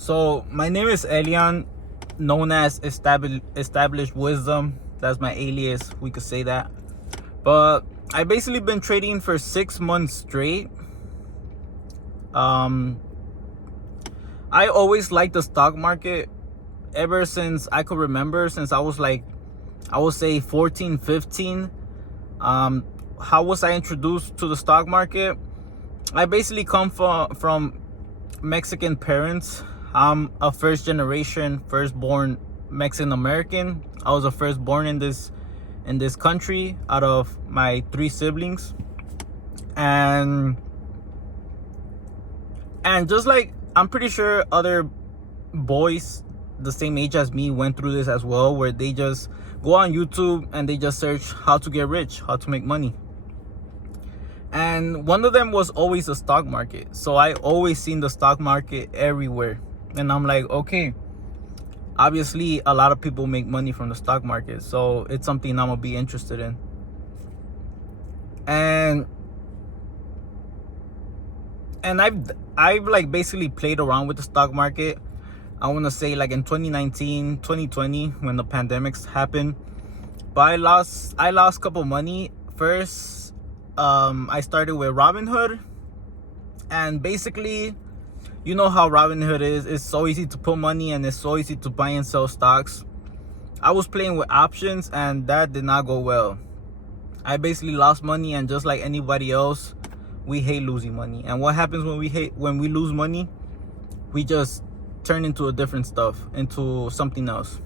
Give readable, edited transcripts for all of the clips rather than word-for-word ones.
So my name is Elian, known as Established Wisdom. That's my alias. We could say that. But I basically been trading for 6 months straight. I always liked the stock market ever since I could remember, since I was like, I would say 14, 15. How was I introduced to the stock market? I basically come from Mexican parents. I'm a first generation, firstborn Mexican American. I was the firstborn in this country out of my 3 siblings. And just like, I'm pretty sure other boys the same age as me went through this as well, where they just go on YouTube and they just search how to get rich, how to make money. And one of them was always the stock market. So I always seen the stock market everywhere. And I'm like, okay, obviously a lot of people make money from the stock market, so it's something I'm gonna be interested in. And I've like basically played around with the stock market. I want to say like in 2019, 2020, when the pandemics happened. But I lost a couple money. First, I started with Robinhood. And basically, you know how Robinhood is. It's so easy to put money and it's so easy to buy and sell stocks. I was playing with options and that did not go well. I basically lost money, and just like anybody else, we hate losing money. And what happens when we lose money? We just turn into a different stuff, into something else.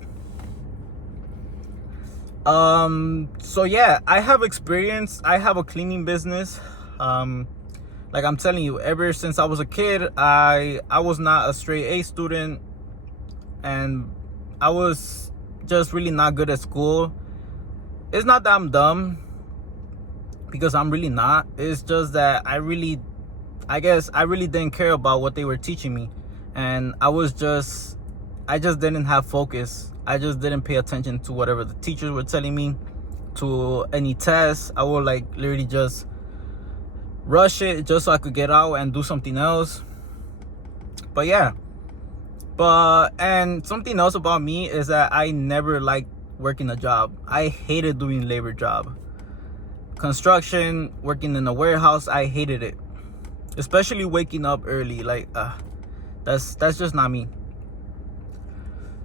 So yeah, I have experience. I have a cleaning business. Like I'm telling you, ever since I was a kid, I was not a straight A student, and I was just really not good at school. It's not that I'm dumb, because I'm really not. It's just that I guess I really didn't care about what they were teaching me. And I just didn't have focus. I just didn't pay attention to whatever the teachers were telling me, to any tests. I would like literally just rush it just so I could get out and do something else. But yeah. And something else about me is that I never liked working a job. I hated doing labor job. Construction, working in a warehouse, I hated it. Especially waking up early. Like, that's just not me.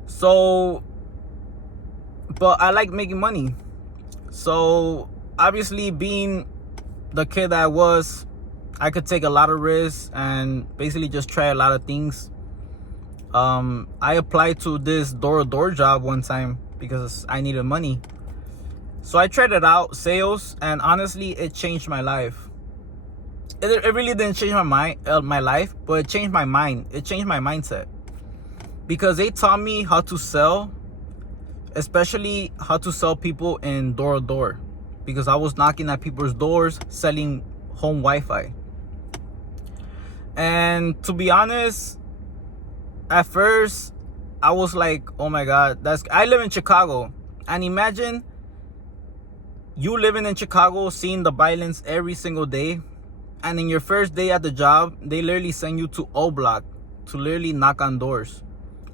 So, but I like making money. So obviously, being the kid that I was, I could take a lot of risks and basically just try a lot of things. I applied to this door-to-door job one time because I needed money. So I tried it out, sales, and honestly, it changed my life. It really didn't change my life, but it changed my mind. It changed my mindset, because they taught me how to sell, especially how to sell people in door-to-door, because I was knocking at people's doors selling home Wi-Fi. And to be honest, at first I was like, oh my God, I live in Chicago, and imagine you living in Chicago, seeing the violence every single day, and in your first day at the job, they literally send you to Overlook to literally knock on doors.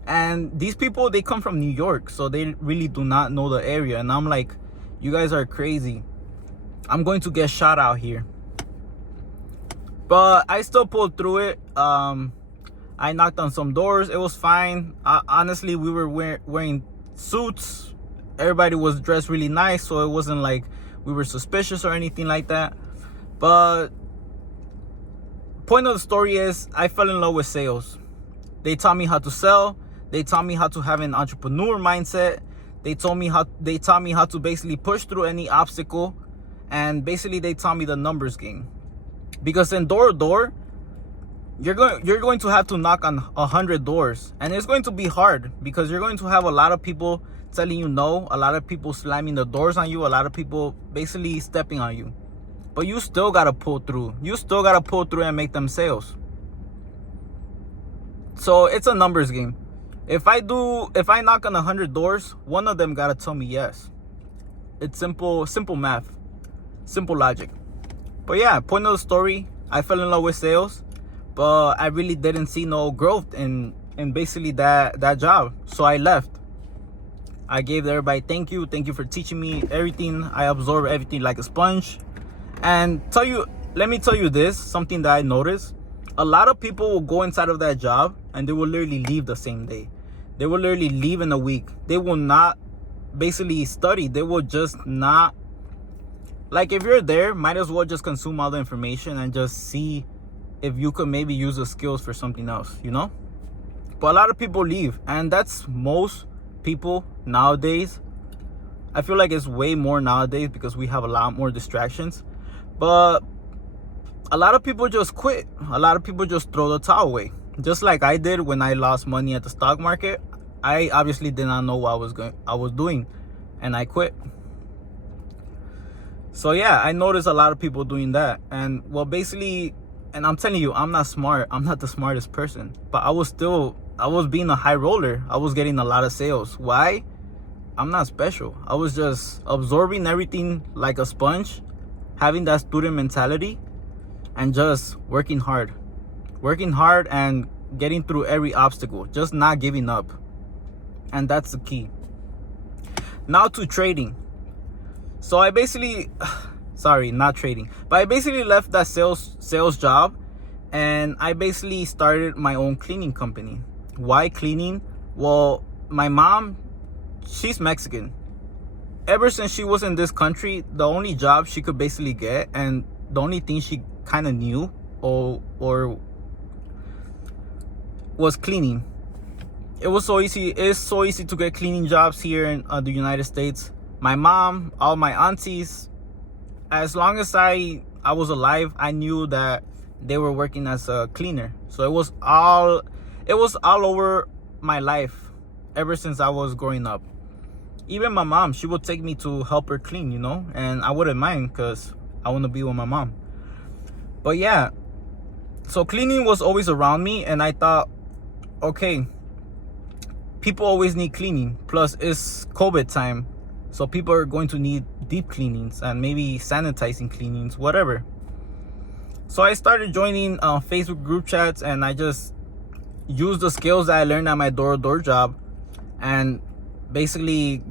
And these people, they come from New York, so they really do not know the area. And I'm like, you guys are crazy. I'm going to get shot out here. But I still pulled through it. I knocked on some doors. It was fine. Honestly, we were wearing suits. Everybody was dressed really nice, so it wasn't like we were suspicious or anything like that. But point of the story is, I fell in love with sales. They taught me how to sell. They taught me how to have an entrepreneur mindset. They taught me how to basically push through any obstacle. And basically they taught me the numbers game. Because in door-to-door, you're going to have to knock on 100 doors. And it's going to be hard, because you're going to have a lot of people telling you no, a lot of people slamming the doors on you, a lot of people basically stepping on you. But you still got to pull through. You still got to pull through and make them sales. So it's a numbers game. If I knock on 100 doors, one of them got to tell me yes. It's simple math, simple logic. But yeah, point of the story, I fell in love with sales, but I really didn't see no growth in in basically that job. So I left. I gave everybody thank you for teaching me everything. I absorbed everything like a sponge. And let me tell you this, something that I noticed. A lot of people will go inside of that job and they will literally leave the same day. They will literally leave in a week. They will not basically study. They will just not, like, if you're there, might as well just consume all the information and just see if you could maybe use the skills for something else, you know? But a lot of people leave, and that's most people nowadays. I feel like it's way more nowadays because we have a lot more distractions. But a lot of people just quit. A lot of people just throw the towel away. Just like I did when I lost money at the stock market. I obviously did not know what I was doing, and I quit. So yeah, I noticed a lot of people doing that. And well, basically, and I'm telling you, I'm not smart. I'm not the smartest person, but I was being a high roller. I was getting a lot of sales. Why? I'm not special. I was just absorbing everything like a sponge, having that student mentality, and just working hard and getting through every obstacle, just not giving up. And that's the key. Now to trading. So I basically, sorry, not trading, but I basically left that sales job, and I basically started my own cleaning company. Why cleaning? Well, my mom, she's Mexican. Ever since she was in this country, the only job she could basically get, and the only thing she kind of knew or was cleaning. It was so easy. It's so easy to get cleaning jobs here in the United States. My mom, all my aunties, as long as I was alive, I knew that they were working as a cleaner. So it was all over my life ever since I was growing up. Even my mom, she would take me to help her clean, you know, and I wouldn't mind because I want to be with my mom. But yeah, so cleaning was always around me, and I thought, okay, people always need cleaning. Plus, it's COVID time, so people are going to need deep cleanings and maybe sanitizing cleanings, whatever. So I started joining Facebook group chats, and I just used the skills that I learned at my door-to-door job, and basically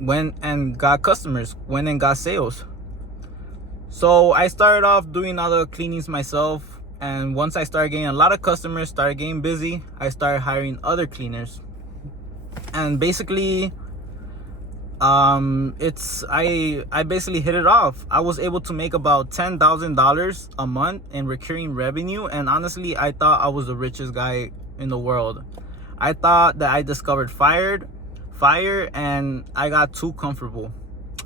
went and got customers, went and got sales. So I started off doing other cleanings myself, and once I started getting a lot of customers, started getting busy, I started hiring other cleaners. And basically I basically hit it off. I was able to make about $10,000 a month in recurring revenue, and honestly, I thought I was the richest guy in the world. I thought that I discovered fire, and I got too comfortable.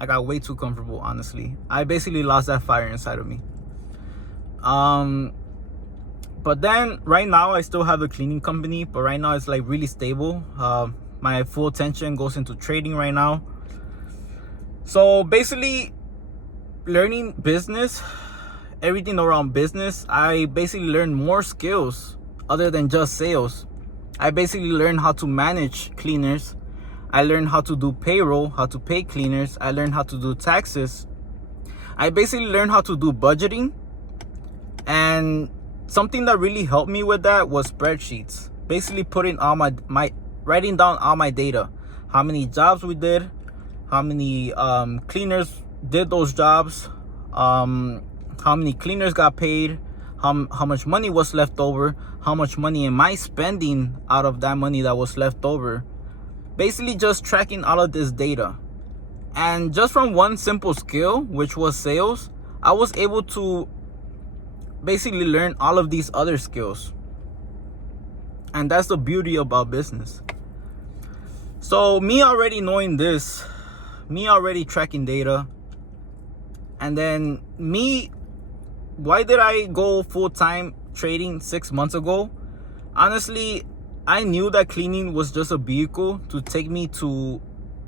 I got way too comfortable, honestly. I basically lost that fire inside of me. But then right now I still have a cleaning company, but right now it's like really stable. My full attention goes into trading right now. So basically, learning business, everything around business, I basically learned more skills other than just sales. I basically learned how to manage cleaners. I learned how to do payroll, how to pay cleaners. I learned how to do taxes. I basically learned how to do budgeting. And something that really helped me with that was spreadsheets. Basically putting all writing down all my data. How many jobs we did, how many cleaners did those jobs, how many cleaners got paid, how much money was left over, how much money am I spending out of that money that was left over. Basically just tracking all of this data. And just from one simple skill, which was sales, I was able to basically learn all of these other skills. And that's the beauty about business. So me already knowing this, me already tracking data, and then why did I go full-time trading 6 months ago? Honestly, I knew that cleaning was just a vehicle to take me to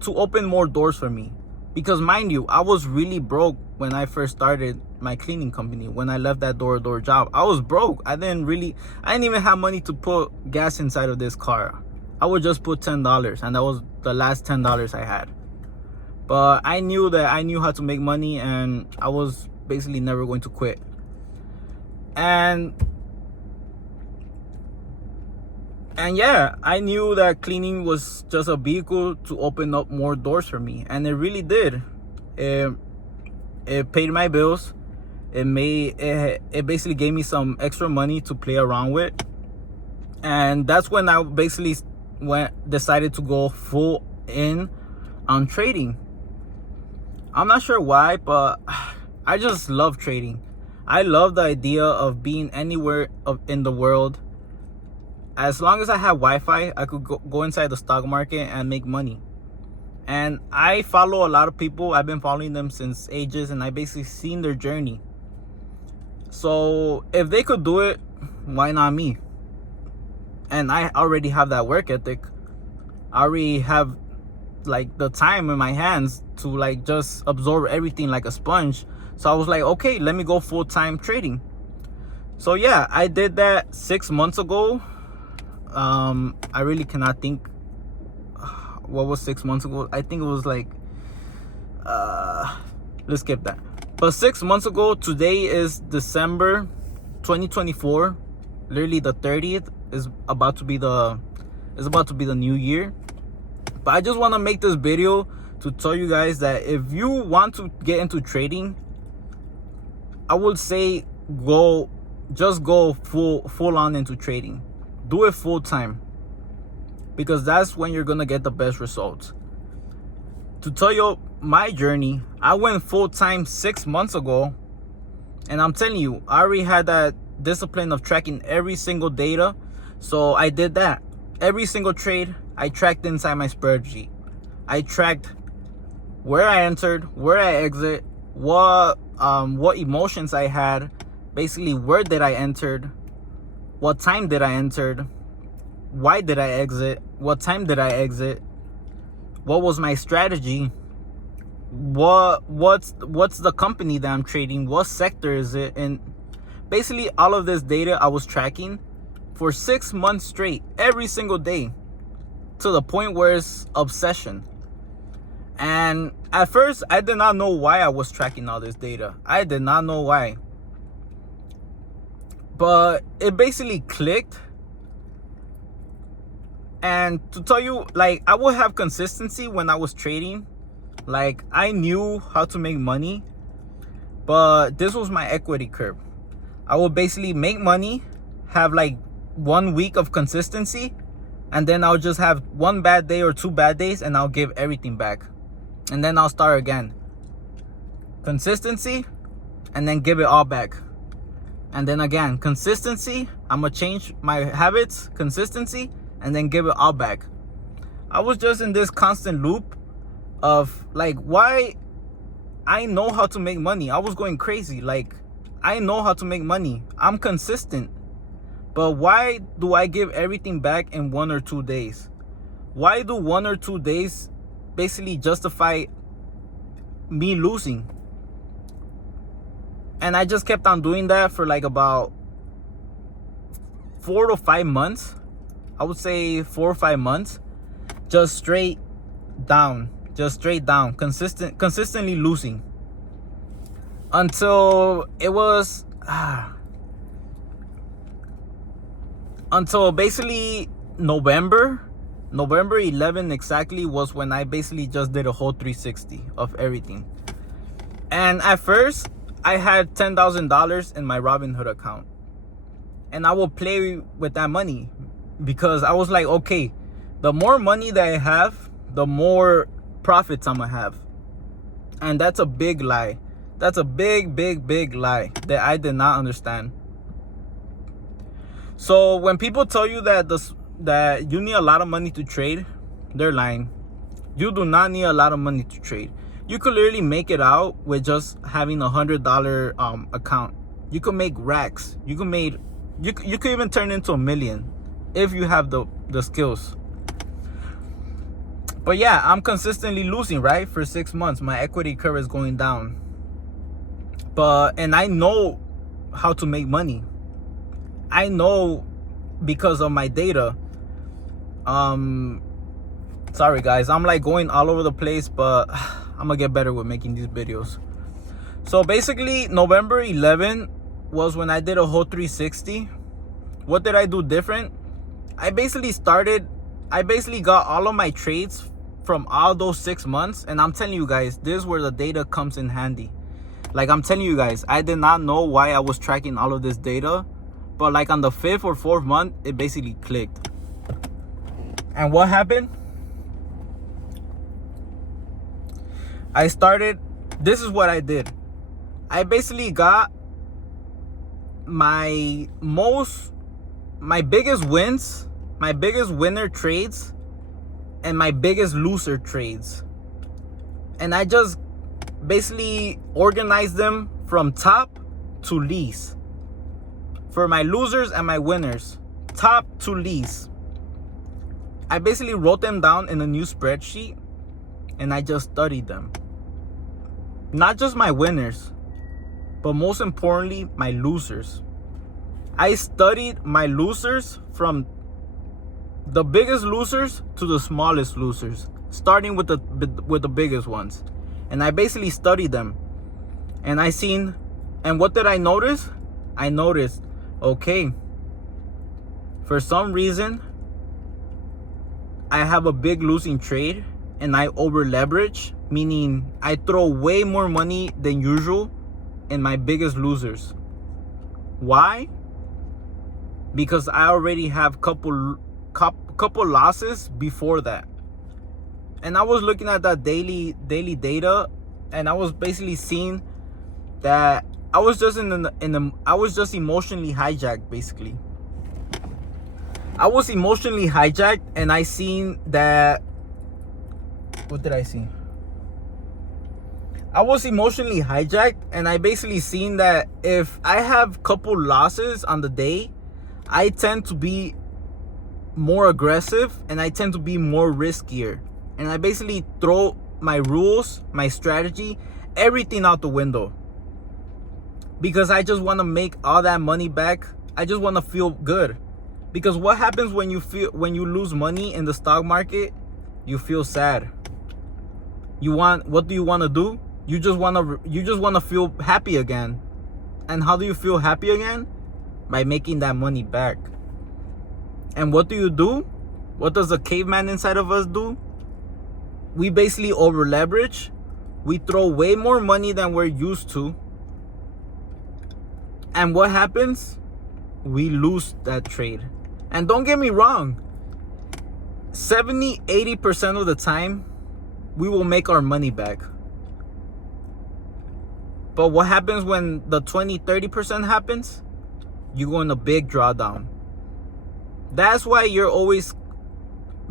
open more doors for me. Because mind you, I was really broke when I first started my cleaning company. When I left that door-to-door job, I was broke. I didn't even have money to put gas inside of this car. I would just put $10, and that was the last $10 I had. But I knew how to make money, and I was basically never going to quit. And And yeah, I knew that cleaning was just a vehicle to open up more doors for me, and it really did. It paid my bills. It basically gave me some extra money to play around with, and that's when I basically decided to go full in on trading. I'm not sure why, but I just love trading. I love the idea of being anywhere in the world. As long as I have Wi-Fi, I could go inside the stock market and make money. And I follow a lot of people. I've been following them since ages, and I basically seen their journey. So if they could do it, why not me? And I already have that work ethic. I already have like the time in my hands to like just absorb everything like a sponge. So I was like, okay, let me go full-time trading. So yeah, I did that 6 months ago. I really cannot think what was 6 months ago. I think it was like let's skip that. But 6 months ago, today is December 2024. Literally the 30th is about to be the new year. But I just want to make this video to tell you guys that if you want to get into trading, I would say go full on into trading. Do it full time, because that's when you're gonna get the best results. To tell you my journey, I went full time 6 months ago, and I'm telling you, I already had that discipline of tracking every single data. So I did that. Every single trade I tracked inside my spreadsheet. I tracked where I entered, where I exit, what emotions I had, basically where did I entered, what time did I entered, why did I exit, what time did I exit, what was my strategy, what's the company that I'm trading, what sector is it in. Basically all of this data I was tracking for 6 months straight, every single day, to the point where it's obsession. And at first I did not know why I was tracking all this data. I did not know why, but it basically clicked. And to tell you, like, I would have consistency when I was trading. Like, I knew how to make money, but this was my equity curve. I would basically make money, have like 1 week of consistency, and then I'll just have one bad day or 2 bad days, and I'll give everything back. And then I'll start again. Consistency, and then give it all back. And then again, consistency, I'm gonna change my habits, consistency, and then give it all back. I was just in this constant loop of like, why? I know how to make money. I was going crazy. Like, I know how to make money. I'm consistent. But why do I give everything back in 1 or 2 days? Why do 1 or 2 days basically justify me losing? And I just kept on doing that for like about 4 to 5 months. I would say 4 or 5 months. Just straight down. Consistently losing. Until it was until basically November 11 exactly was when I basically just did a whole 360 of everything. And at first I had $10,000 in my Robinhood account, and I will play with that money because I was like, okay, the more money that I have, the more profits I'm gonna have. And that's a big lie. That's a big lie that I did not understand. So when people tell you that you need a lot of money to trade, they're lying. You do not need a lot of money to trade. You could literally make it out with just having $100 account. You could make racks. You could even turn into $1 million if you have the skills. But yeah, I'm consistently losing, right? For 6 months, my equity curve is going down. And I know how to make money. I know because of my data. Sorry guys, I'm like going all over the place, but I'm gonna get better with making these videos. So basically, November 11 was when I did a whole 360. What did I do different? I basically got all of my trades from all those 6 months. And I'm telling you guys, this is where the data comes in handy. Like I'm telling you guys, I did not know why I was tracking all of this data, but like on the 5th or 4th month, it basically clicked. And what happened? This is what I did. I basically got my biggest wins, my biggest winner trades, and my biggest loser trades. And I just basically organized them from top to least. For my losers and my winners, top to least. I basically wrote them down in a new spreadsheet and I just studied them. Not just my winners, but most importantly, my losers. I studied my losers from the biggest losers to the smallest losers, starting with the biggest ones. And I basically studied them. And and what did I notice? I noticed, okay, for some reason, I have a big losing trade and I over leverage, meaning I throw way more money than usual in my biggest losers. Why? Because I already have couple losses before that. And I was looking at that daily data, and I was basically seeing that I was just I was just emotionally hijacked. Basically, I was emotionally hijacked, and I seen that. What did I see? I was emotionally hijacked, and I basically seen that if I have couple losses on the day, I tend to be more aggressive and I tend to be more riskier. And I basically throw my rules, my strategy, everything out the window. Because I just want to make all that money back. I just want to feel good. Because what happens when you lose money in the stock market? You feel sad. What do you want to do? You just want to feel happy again. And how do you feel happy again? By making that money back. And what do? What does the caveman inside of us do? We basically over leverage. We throw way more money than we're used to. And what happens? We lose that trade. And don't get me wrong, 70-80% of the time, we will make our money back. But what happens when the 20-30% happens? You go in a big drawdown. That's why you're always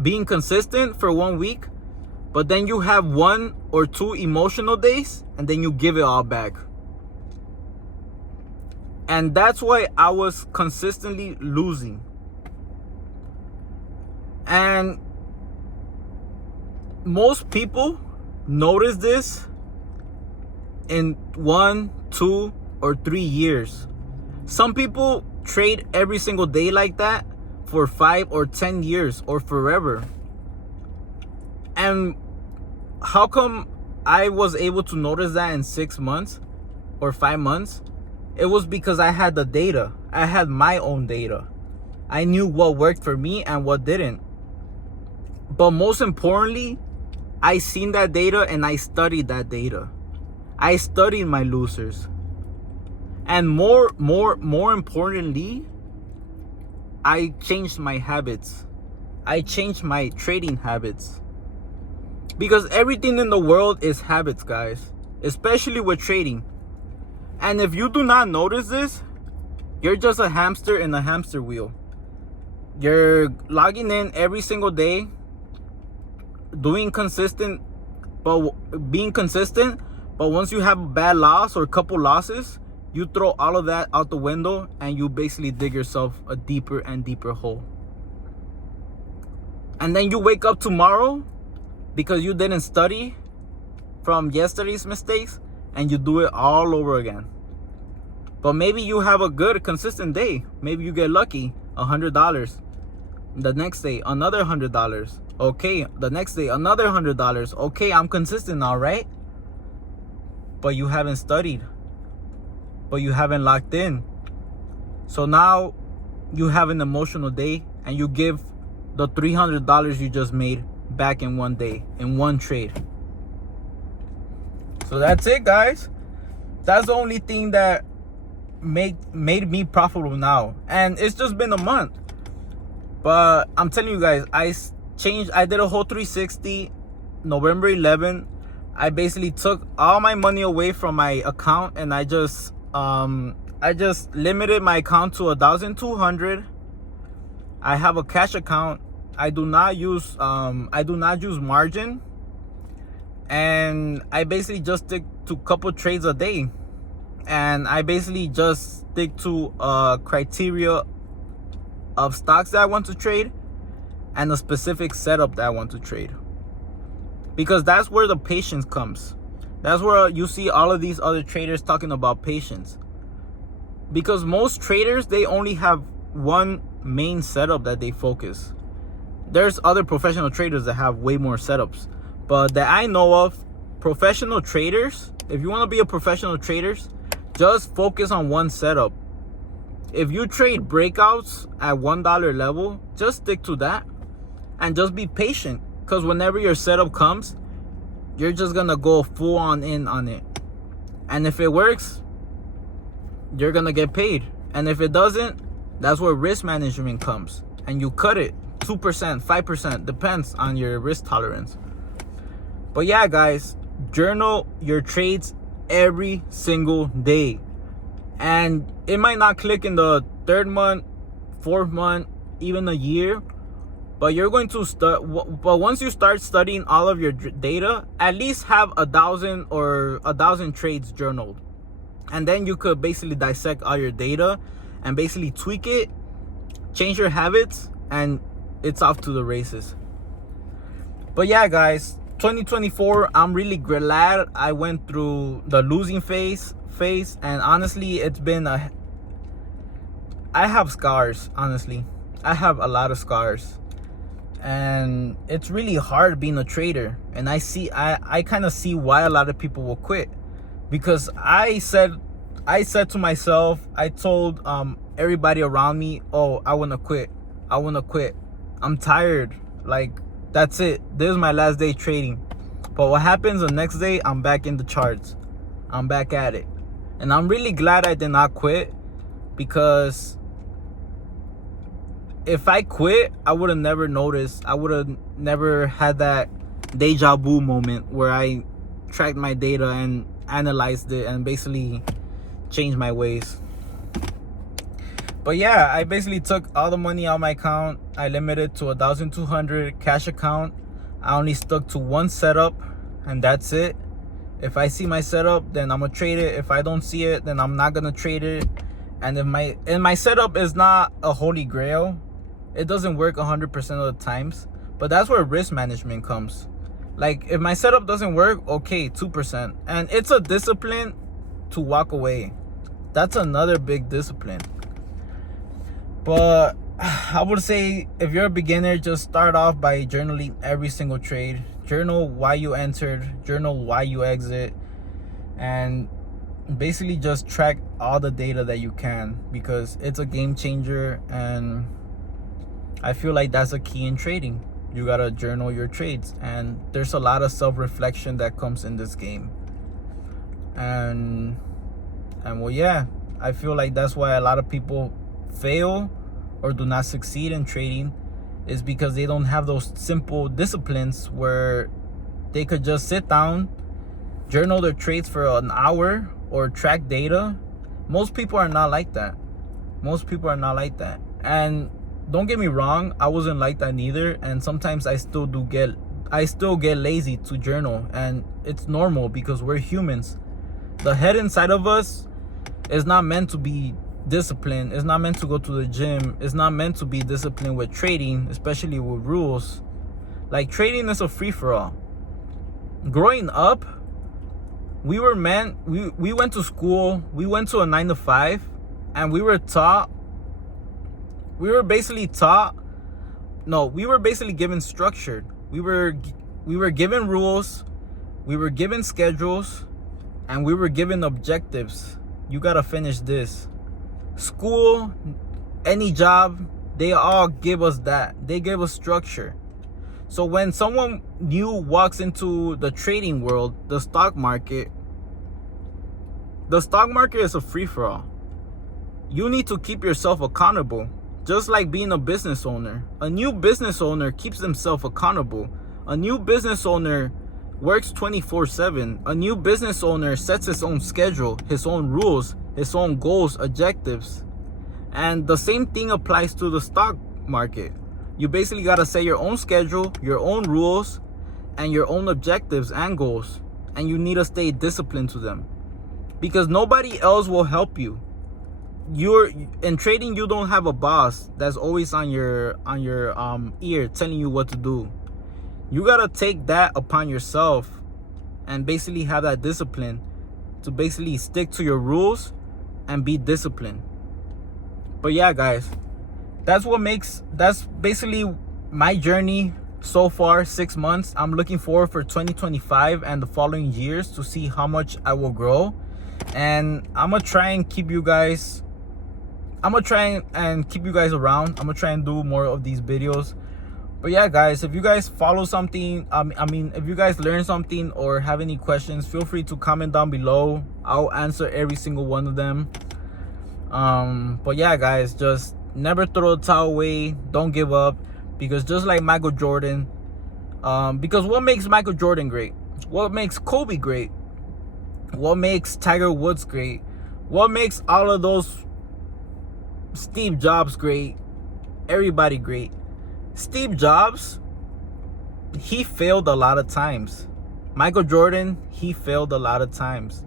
being consistent for 1 week, but then you have 1 or 2 emotional days, and then you give it all back. And that's why I was consistently losing. And most people notice this in 1, 2, or 3 years. Some people trade every single day like that for 5 or 10 years or forever. And how come I was able to notice that in 6 months or 5 months? It was because I had the data. I had my own data. I knew what worked for me and what didn't. But most importantly, I seen that data and I studied that data. I studied my losers. And more importantly, I changed my habits. I changed my trading habits. Because everything in the world is habits, guys. Especially with trading. And if you do not notice this, you're just a hamster in a hamster wheel. You're logging in every single day, being consistent, but once you have a bad loss or a couple losses, you throw all of that out the window and you basically dig yourself a deeper and deeper hole. And then you wake up tomorrow because you didn't study from yesterday's mistakes and you do it all over again. But maybe you have a good consistent day. Maybe you get lucky, $100. The next day, another $100. Okay, the next day, another $100. Okay, I'm consistent now, right? But you haven't studied. But you haven't locked in. So now you have an emotional day and you give the $300 you just made back in one day, in one trade. So that's it, guys. That's the only thing that made me profitable now, and it's just been a month. But I'm telling you guys, I did a whole 360. November 11, I basically took all my money away from my account, and I just limited my account to 1,200. I have a cash account. I do not use margin, and I basically just stick to a couple trades a day, and I basically just stick to criteria of stocks that I want to trade and a specific setup that I want to trade, because that's where the patience comes. That's where you see all of these other traders talking about patience, because most traders, they only have one main setup that they focus. There's other professional traders that have way more setups, but that I know of, professional traders, if you want to be a professional trader, just focus on one setup. If you trade breakouts at $1 level, just stick to that and just be patient, because whenever your setup comes, you're just gonna go full on in on it, and if it works, you're gonna get paid. And if it doesn't, that's where risk management comes, and you cut it 2%, 5%, depends on your risk tolerance. But yeah, guys, journal your trades every single day, and it might not click in the 3rd month, 4th month, even a year, but you're going to start. But once you start studying all of your data, at least have 1,000 or 1,000 trades journaled, and then you could basically dissect all your data and basically tweak it, change your habits, and it's off to the races. But yeah, guys, 2024, I'm really glad I went through the losing phase, and honestly, it's been I have scars. Honestly, I have a lot of scars, and it's really hard being a trader. And I kind of see why a lot of people will quit, because I said to myself, I told everybody around me, oh, I want to quit, I'm tired, like, that's it, this is my last day trading. But what happens the next day? I'm back in the charts, I'm back at it. And I'm really glad I did not quit, because if I quit, I would have never noticed. I would have never had that deja vu moment where I tracked my data and analyzed it and basically changed my ways. But yeah, I basically took all the money out of my account. I limited to 1,200 cash account. I only stuck to one setup, and that's it. If I see my setup, then I'm gonna trade it. If I don't see it, then I'm not gonna trade it. And if my setup is not a holy grail, it doesn't work 100% of the times. But that's where risk management comes. Like, if my setup doesn't work, okay, 2%. And it's a discipline to walk away. That's another big discipline. But I would say, if you're a beginner, just start off by journaling every single trade. Journal why you entered, journal why you exit, and basically just track all the data that you can, because it's a game changer. And I feel like that's a key in trading. You gotta journal your trades, and there's a lot of self-reflection that comes in this game. And well, yeah, I feel like that's why a lot of people fail or do not succeed in trading, is because they don't have those simple disciplines where they could just sit down, journal their trades for an hour, or track data. Most people are not like that. And don't get me wrong, I wasn't like that neither. And sometimes I still get lazy to journal, and it's normal, because we're humans. The head inside of us is not meant to be disciplined. It's not meant to go to the gym. It's not meant to be disciplined with trading, especially with rules. Like, trading is a free-for-all. Growing up, we went to school, we went to a 9-to-5, and we were basically given structure. We were given rules, we were given schedules, and we were given objectives. You gotta finish this. School, any job, They all give us that. They give us structure. So when someone new walks into the trading world, the stock market is a free-for-all. You need to keep yourself accountable. Just like being a business owner. A new business owner keeps themselves accountable. A new business owner works 24/7. A new business owner sets his own schedule, his own rules, his own goals, objectives. And the same thing applies to the stock market. You basically got to set your own schedule, your own rules, and your own objectives and goals. And you need to stay disciplined to them. Because nobody else will help you. You're in trading, you don't have a boss that's always on your ear telling you what to do. You got to take that upon yourself and basically have that discipline to basically stick to your rules and be disciplined. But yeah, guys, that's basically my journey so far, 6 months. I'm looking forward for 2025 and the following years to see how much I will grow. And I'm going to try and keep you guys around. I'm going to try and do more of these videos. But yeah, guys, if you guys follow something, if you guys learn something or have any questions, feel free to comment down below. I'll answer every single one of them. But yeah, guys, just never throw the towel away. Don't give up. Because just like Michael Jordan, because what makes Michael Jordan great? What makes Kobe great? What makes Tiger Woods great? What makes all of those Steve Jobs great? Everybody great. Steve Jobs, he failed a lot of times. Michael Jordan, he failed a lot of times.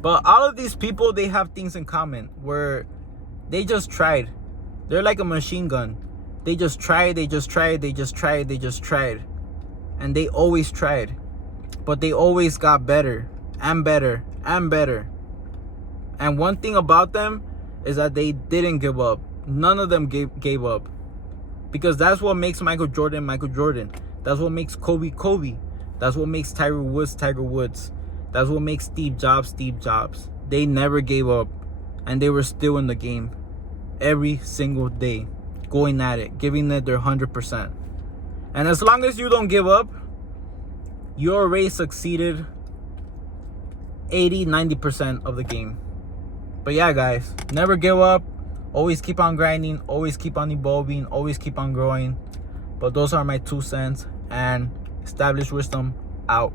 But all of these people, they have things in common where they just tried. They're like a machine gun. They just tried. And they always tried. But they always got better and better and better. And one thing about them is that they didn't give up. None of them gave up. Because that's what makes Michael Jordan, Michael Jordan. That's what makes Kobe, Kobe. That's what makes Tiger Woods, Tiger Woods. That's what makes Steve Jobs, Steve Jobs. They never gave up. And they were still in the game. Every single day. Going at it. Giving it their 100%. And as long as you don't give up, you already succeeded 80-90% of the game. But yeah, guys, never give up. Always keep on grinding. Always keep on evolving. Always keep on growing. But those are my 2 cents. And established wisdom out.